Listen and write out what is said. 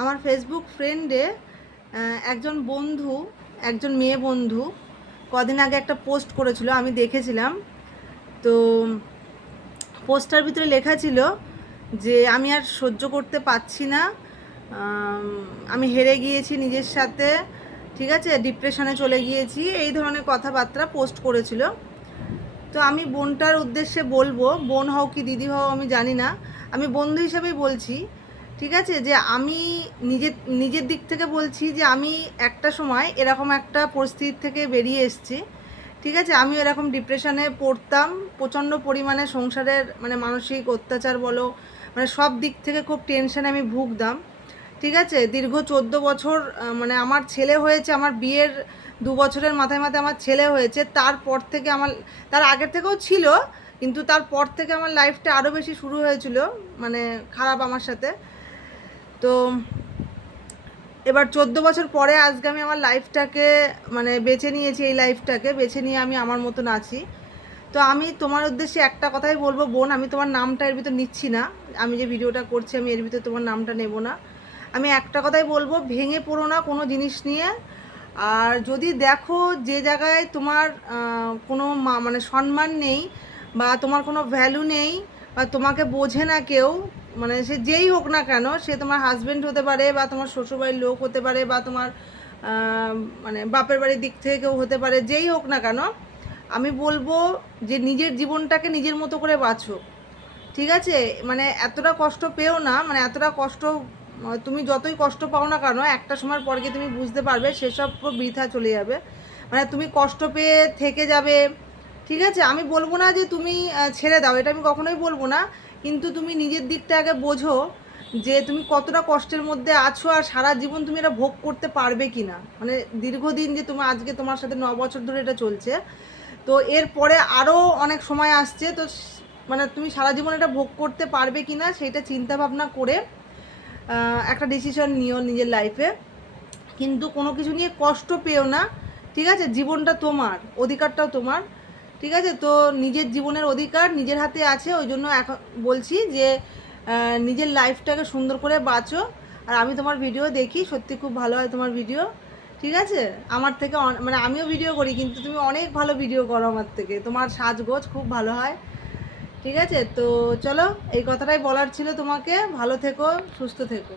আমার ফেসবুক ফ্রেন্ডে একজন বন্ধু, একজন মেয়ে বন্ধু কদিন আগে একটা পোস্ট করেছিল, আমি দেখেছিলাম। তো পোস্টটার ভিতরে লেখা ছিল যে আমি আর সহ্য করতে পারছি না, আমি হেরে গিয়েছি নিজের সাথে, ঠিক আছে, ডিপ্রেশনে চলে গিয়েছি, এই ধরনের কথাবার্তা পোস্ট করেছিল। তো আমি বোনটার উদ্দেশ্যে বলবো, বোন হও কি দিদি হও আমি জানি না, আমি বন্ধু হিসেবেই বলছি, ঠিক আছে, যে আমি নিজের নিজের দিক থেকে বলছি যে আমি একটা সময় এরকম একটা পরিস্থিতি থেকে বেরিয়ে এসেছি, ঠিক আছে। আমি এরকম ডিপ্রেশনে পড়তাম, প্রচণ্ড পরিমাণে সংসারের মানে মানসিক অত্যাচার বলো, মানে সব দিক থেকে খুব টেনশনে আমি ভুগতাম, ঠিক আছে। দীর্ঘ 14 বছর মানে আমার ছেলে হয়েছে, আমার বিয়ের 2 বছরের মাথায় মাথায় আমার ছেলে হয়েছে, তারপর থেকে আমার, তার আগের থেকেও ছিল, কিন্তু তারপর থেকে আমার লাইফটা আরও বেশি শুরু হয়েছিল মানে খারাপ আমার সাথে। তো এবার 14 বছর পরে আজকে আমি আমার লাইফটাকে মানে বেছে নিয়েছি, এই লাইফটাকে বেছে নিয়ে আমি আমার মতন আছি। তো আমি তোমার উদ্দেশ্যে একটা কথাই বলবো বোন, আমি তোমার নামটা এর ভিতর নিচ্ছি না, আমি যে ভিডিওটা করছি আমি এর ভিতরে তোমার নামটা নেব না। আমি একটা কথাই বলবো, ভেঙে পড়ো না কোনো জিনিস নিয়ে। আর যদি দেখো যে জায়গায় তোমার কোনো মানে সম্মান নেই বা তোমার কোনো ভ্যালু নেই বা তোমাকে বোঝে না কেউ, মানে সে যেই হোক না কেন, সে তোমার হাজব্যান্ড হতে পারে বা তোমার শ্বশুরবাড়ির লোক হতে পারে বা তোমার মানে বাপের বাড়ির দিক থেকে কেউ হতে পারে, যেই হোক না কেন, আমি বলবো যে নিজের জীবনটাকে নিজের মতো করে বাঁচো, ঠিক আছে। মানে এতটা কষ্ট পেও না, মানে এতটা কষ্ট তুমি যতই কষ্ট পাও না কেন, একটা সময় পর গিয়ে তুমি বুঝতে পারবে সেসব পুরো বৃথা চলে যাবে, মানে তুমি কষ্ট পেয়ে থেকে যাবে, ঠিক আছে। আমি বলবো না যে তুমি ছেড়ে দাও, এটা আমি কখনোই বলবো না, কিন্তু তুমি নিজের দিকটা আগে বোঝো যে তুমি কতটা কষ্টের মধ্যে আছো আর সারা জীবন তুমি এটা ভোগ করতে পারবে কি না, মানে দীর্ঘদিন যে তুমি আজকে তোমার সাথে 9 বছর ধরে এটা চলছে, তো এরপরে আরও অনেক সময় আসছে, তো মানে তুমি সারা জীবন এটা ভোগ করতে পারবে কি না সেটা চিন্তা ভাবনা করে একটা ডিসিশন নিও নিজের লাইফে, কিন্তু কোনো কিছু নিয়ে কষ্ট পেও না, ঠিক আছে। জীবনটা তোমার, অধিকারটাও তোমার, ঠিক আছে। তো নিজের জীবনের অধিকার নিজের হাতে আছে, ওই জন্য এখন বলছি যে নিজের লাইফটাকে সুন্দর করে বাঁচো। আর আমি তোমার ভিডিও দেখি, সত্যি খুব ভালো হয় তোমার ভিডিও, ঠিক আছে। আমার থেকে মানে আমিও ভিডিও করি, কিন্তু তুমি অনেক ভালো ভিডিও করো আমার থেকে, তোমার সাজগোজ খুব ভালো হয়, ঠিক আছে। তো চলো, এই কথাটাই বলার ছিল তোমাকে, ভালো থেকো, সুস্থ থেকো।